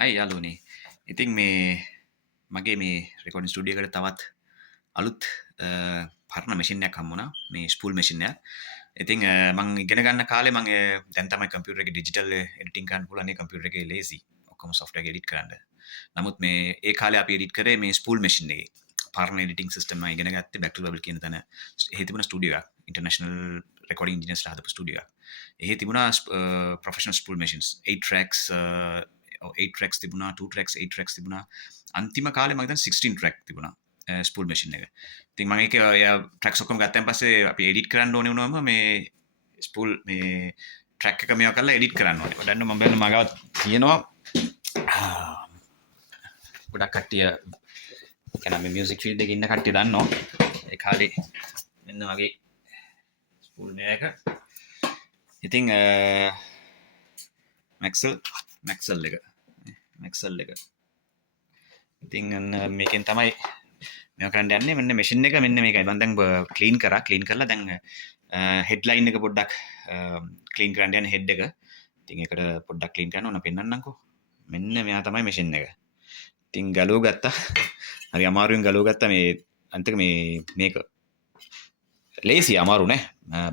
හයි යාළුවනේ. ඉතින් මගේ මේ රෙකෝඩින් ස්ටුඩියෝ එකට තවත් අලුත් පරණ මැෂින් එකක් හම්බුණා. මේ ස්පූල් මැෂින් එකක්. ඉතින් මම ඉගෙන ගන්න කාලේ මම දැන් තමයි කම්පියුටර් එකේ ඩිජිටල් එඩිටින් කරන්න පුළුවන් නේ කම්පියුටර් එකේ ලේසි. ඔක්කොම සොෆ්ට්වෙයාර් එක එඩිට් කරන්න. නමුත් මේ ඒ කාලේ අපි එඩිට් කරේ මේ ස්පූල් මැෂින් එකේ. පරණ එඩිටින් සිස්ටම් මම ඉගෙන ගත්තේ බැක් ටු බබල් කියන තැන. එහෙ තිබුණ ස්ටුඩියෝ එකක්. ඉන්ටර්නැෂනල් රෙකෝඩින් ඉන්ජිනියර්ස්ලා හදපු ස්ටුඩියෝ එකක්. එහෙ තිබුණා ප්‍රොෆෙෂනල් ස්පූල් මැෂින්ස් 8 tracks 8 tracks තිබුණා 2 tracks 8 tracks තිබුණා අන්තිම කාලේ මම හිතන්නේ 16 track තිබුණා ස්පූල් මැෂින් එක. ඉතින් මම ඒක ට්‍රැක්ස් ඔක්කොම ගත්තන් පස්සේ අපි එඩිට් කරන්න ඕනේ වුණාම මේ ස්පූල් මේ ට්‍රැක් එක මේවා කරලා එඩිට් කරන්න ඕනේ. ඔඩන්න මම බලන්න මගාව තියෙනවා ගොඩක් කට්ටිය කියන්නේ මේ මියුසික් ෆීල්ඩ් එකේ ඉන්න කට්ටිය දන්නවා. ඒ කාලේ මෙන්න වගේ ස්පූල් මේක. ඉතින් මැක්සල් එක ඉතින් මේකෙන් තමයි මේක කරන්න යන්නේ. මෙන්න මැෂින් එක මෙන්න මේකයි. මම දැන් ක්ලීන් කරලා දැන් හෙඩ්ලයින් එක පොඩ්ඩක් ක්ලීන් කරන්න යන හෙඩ් එක. ඉතින් ඒකට පොඩ්ඩක් ක්ලීන් කරන්න ඕන පෙන්නන්නම්කෝ. මෙන්න මෙයා තමයි මැෂින් එක. ඉතින් ගලව ගත්තා. හරි අමාරුවෙන් ගලව ගත්තා මේ අන්තික මේක ලේසි අමාරු නෑ.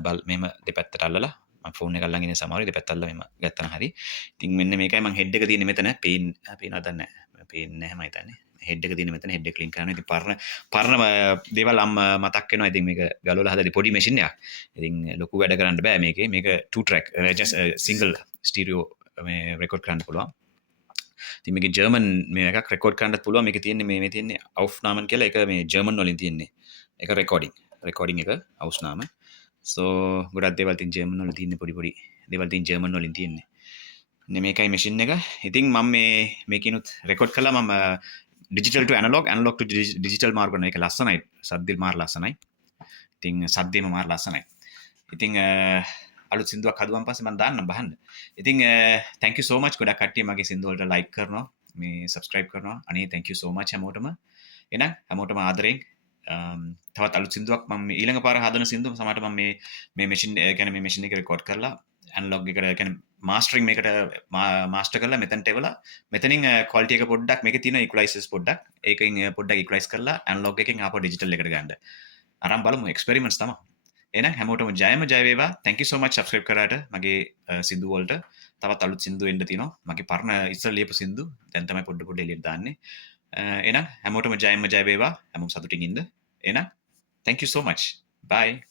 බල් මෙහෙම දෙපැත්තට අල්ලලා මම ෆෝන් එක අල්ලන් ඉන්නේ සමහරවිට දෙපැත්ත අල්ලලා මෙහෙම ගත්තා හරි. ඉතින් මෙන්න මේකයි මම හෙඩ් එක තියෙන්නේ මෙතන. පේනවද නැහැ. පේන්නේ නැහැ මම හිතන්නේ. හෙඩ් එක තියෙන මෙතන හෙඩ් එක ක්ලීන් කරනවා. ඉතින් පරණ දේවල් මතක් වෙනවා. ඉතින් මේක ගලවලා හදලා පොඩි මැෂින් එකක්. ඉතින් ලොකු වැඩ කරන්න බෑ මේකේ. මේක 2 track just single stereo මේ රෙකෝඩ් කරන්න පුළුවන්. ඉතින් මේකේ ජර්මන් මේ එකක් රෙකෝඩ් කරන්නත් පුළුවන්. මේකේ තියෙන්නේ මේ තියෙන්නේ Aufnahmen කියලා. ඒක මේ ජර්මන් වලින් තියෙන්නේ. ඒක රෙකෝඩින් එක Aufnahme. So ගොඩක් දේවල් තියෙන ජර්මන් වල තියෙන්නේ පොඩි දේවල් තියෙන ජර්මන් වලින් තියෙන්නේ. මේකයි මැෂින් එක. ඉතින් මම මේකිනුත් රෙකෝඩ් කළා. මම ඩිජිටල් ටු ඇනලොග් ටු ඩිජිටල් මාරු කරන එක ලස්සනයි. සද්දෙ මාර ලස්සනයි. ඉතින් සද්දෙම මාර ලස්සනයි. ඉතින් අලුත් සින්දුවක් හදුවන් පස්සේ මම දාන්නම් බහන්න. ඉතින් thank you so much ගොඩක් කට්ටිය මගේ සින්දු වලට like කරනවා, මේ subscribe කරනවා. අනේ thank you so much හැමෝටම. එහෙනම් හැමෝටම ආදරෙන් තවත් අලුත් සින්දුවක් මම ඊළඟ පාර හදන සින්දුව සමහරට මම මේ මැෂින් කියන්නේ මේ මැෂින් එක රෙකෝඩ් කරලා ඇනලොග් එකට කියන්නේ මාස්ටරින් මේකට මාස්ටර් කරලා මෙතනට එවලා මෙතනින් ක්වලිටි එක පොඩ්ඩක් මේකේ තියෙන ඉක්වලයිසර්ස් පොඩ්ඩක් ඒකෙන් පොඩ්ඩක් ඉක්වලයිස් කරලා ඇනලොග් එකෙන් ආපහු ඩිජිටල් එකට ගන්න. අරන් බලමු එක්ස්පෙරිමන්ට්ස් තමයි. එහෙනම් හැමෝටම ජය වේවා. thank you so much subscribe කරාට මගේ සින්දු වලට තවත් අලුත් සින්දු එන්න තියෙනවා. මගේ පරණ ඉස්සර ලියපු සින්දු දැන් තමයි පොඩ්ඩ එළියට දාන්නේ. එහෙනම් හැමෝටම ජය වේවා. හැමෝම සතුටින් ඉන්න. එහෙනම් thank you so much. Bye.